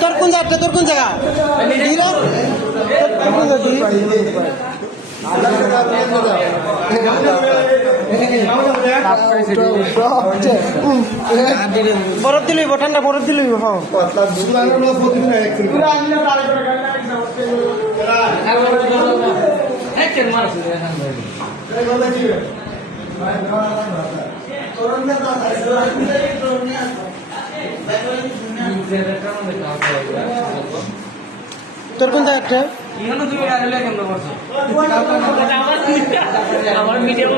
তোর কোন জায়গা? তোর কোন জায়গা? কোন জায়গা? বরফ দিলি ঠান্ডা বরফ দিলি তোর কোন জায়গা আমার মিডিয়া